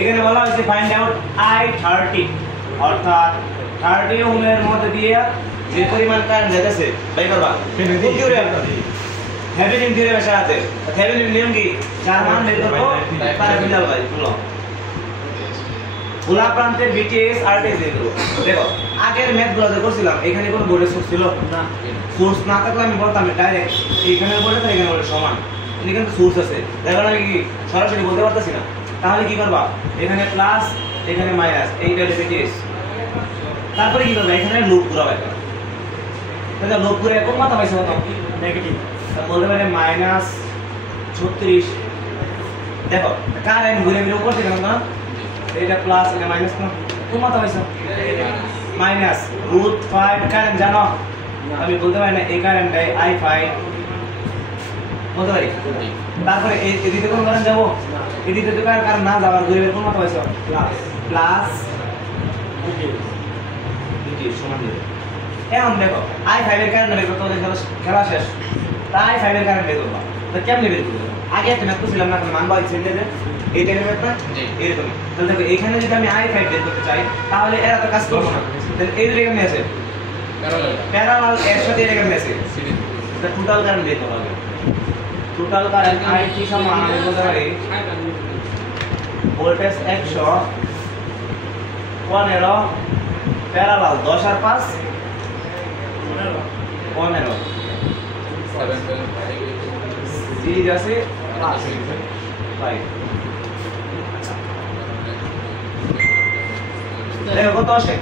এখানে বলা হয়েছে ফাইন্ড আউট I30 অর্থাৎ 30 ওহমের মধ্যে দিয়ে যে পরিমাণ কারেন্ট যেতেছে বের করবা কোন থিওরি থেভেনিন থিওরি ভাষা আছে থেভেনিন নিয়ম কি যার মান বের করব তার মিলাল ভাই শুনো খোলা প্রান্তে VTH RTH বের করব দেখো আগের ম্যাথগুলো যে করছিলাম এখানে কোনো বোর্ডের সোর্স ছিল না সোর্স না থাকলে আমি বলতাম ডাইরেক্ট এইখানে বলে তো এখানে বলে সমান এখানে কিন্তু সোর্স আছে দেখো আমি কি সরাসরি বলতে পারতাছি না তাহলে কি করবা এখানে প্লাস এখানে মাইনাস এইটা হলো VTH তারপরে কি করবা এখানে লুপ ঘোরাবা তাহলে লুপ ঘুরে কোন মাথা পাইছো কত নেগেটিভ তাহলে বলতে পারে -36 দেখো কারেন্ট ঘুরে ঘুরে উপর থেকে না এটা প্লাস এটা মাইনাস না কোন মাথা পাইছো -√5 কারেন্ট জানো আমি বলতে পারি না এই কারেন্টটাই I5 বলতে পারি তারপরে এদিকে কোন কারেন্ট যাব এদিকে তো কারেন্ট না যাওয়ার ঘুরে কোন মাথা পাইছো প্লাস VTH সমান হবে এখন দেখো I5 এর কারেন্ট বের করতে হলে খেলা শেষ তাই I5 এর কারেন্ট বের করবা তো কেমনে বের করব আগে একটা ম্যাথ করছিলাম না মান বা ইচ্ছা নেবে এই টাইমের ম্যাথটা এরকম তাহলে দেখো এখানে যদি আমি I5 বের করতে চাই তাহলে এরা তো কাজ করবে না তাহলে এই দুটো কেমনে আছে প্যারালাল এর সাথে এটা কেমনে আছে সিরিজ তো টোটাল কারেন্ট বের করতে হবে টোটাল কারেন্ট I সমান আমি বলতে পারি ভোল্টেজ 100 15 প্যারালাল 10 আর 5 15 সিরিজ আছে 5 দেখো কত আসে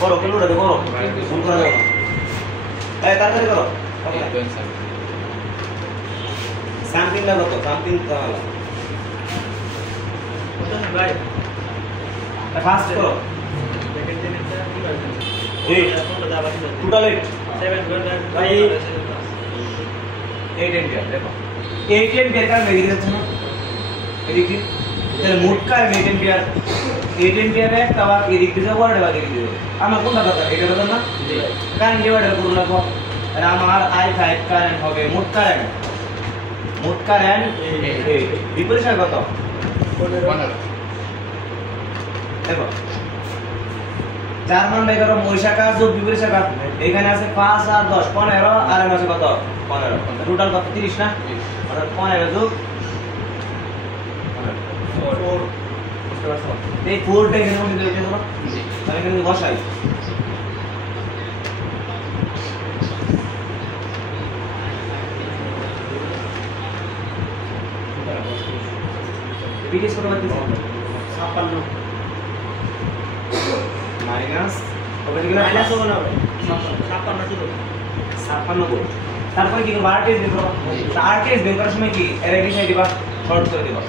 করো কিলোটা দেখো ফোন করা যাবে এই তাড়াতাড়ি করো সামথিং লাগো তো সামথিং তাহলে ভাই ফাস্ট করো টোটাল 7 ভাই 8 एंपियर देखो 8 एंपियर का বেরিয়ে যাচ্ছে না এদিকে তাহলে মোট কারেন্ট 8 एंपियर 8 एंपियर এর তাও এদিক দিয়ে যাবো আর এদিক দিয়ে যাবো আমার কোনটা দরকার এটা দরকার না কারেন্ট ডিভাইডার করে রাখো আর আমার I5 কারেন্ট হবে মোট কারেন্ট বিপরীত শাখা কত 15 দেখো যার মান বের করো ওই শাখা যোগ বিপরীত শাখা এখানে আছে 5 আর 10 15 আর এর মাঝে কত 15 টোটাল কত 30 না অর্থাৎ 15 যোগ 4 এই 4 টা এখানে মধ্যে দিয়ে দেব আমি এখানে বসাই বিটিএস কত বাদ দিছি 56 মাইনাস হবে কি মাইনাস হবে না 56 ভোল্ট তারপরে কি করব আরটিএস বের করব আরটিএস বের করার সময় কি এর বিষয় দিবা শর্ট করে দিবা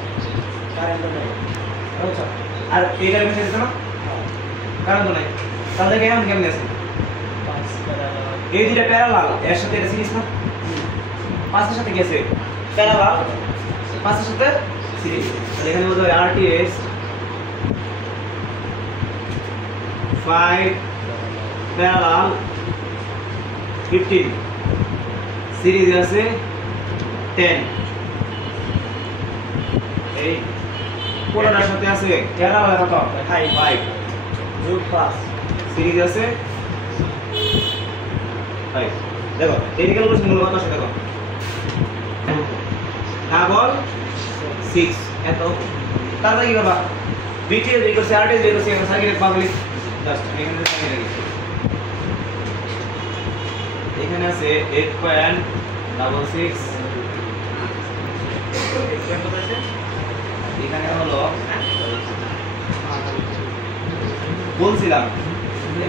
কারেন্ট নাই আচ্ছা আর এইটার বিষয় দিছ না কারেন্ট নাই তাহলে কেমন আছে এই দুটো প্যারালাল এর সাথে এটা সিরিজ না 5 এর সাথে কি আছে প্যারালাল 5 এর সাথে সিরিজ তাহলে এখানে বলতে হবে আরটিএস 5 প্যারালাল 15 সিরিজ আছে 10 এই পুরোটার সাথে আছে প্যারালাল কত 5 যোগ 5 সিরিজ আছে 5 দেখো এইদিকে বলছি মূল কত আছে দেখো ডাবল 6 এত তারপরে কি করবা বিটিএস বের করছে আরটিএস বের করছে সার্কিট পাবলিক জাস্ট এখানে সার্কিট রেখেছি এখানে আছে 8.66 এখানে হলো বলছিলাম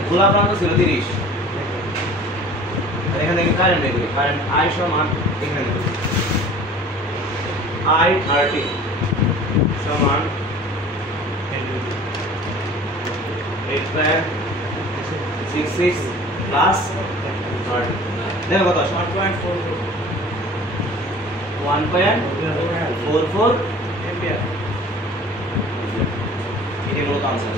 খোলা প্রান্ত ছিল 30 এখানে কারেন্ট দেখবে কারেন্ট I সমান এখানে I30 সমান 8.66 প্লাস 30 দেখো কত 1.44 एम्पियर এটাই মূলত आंसर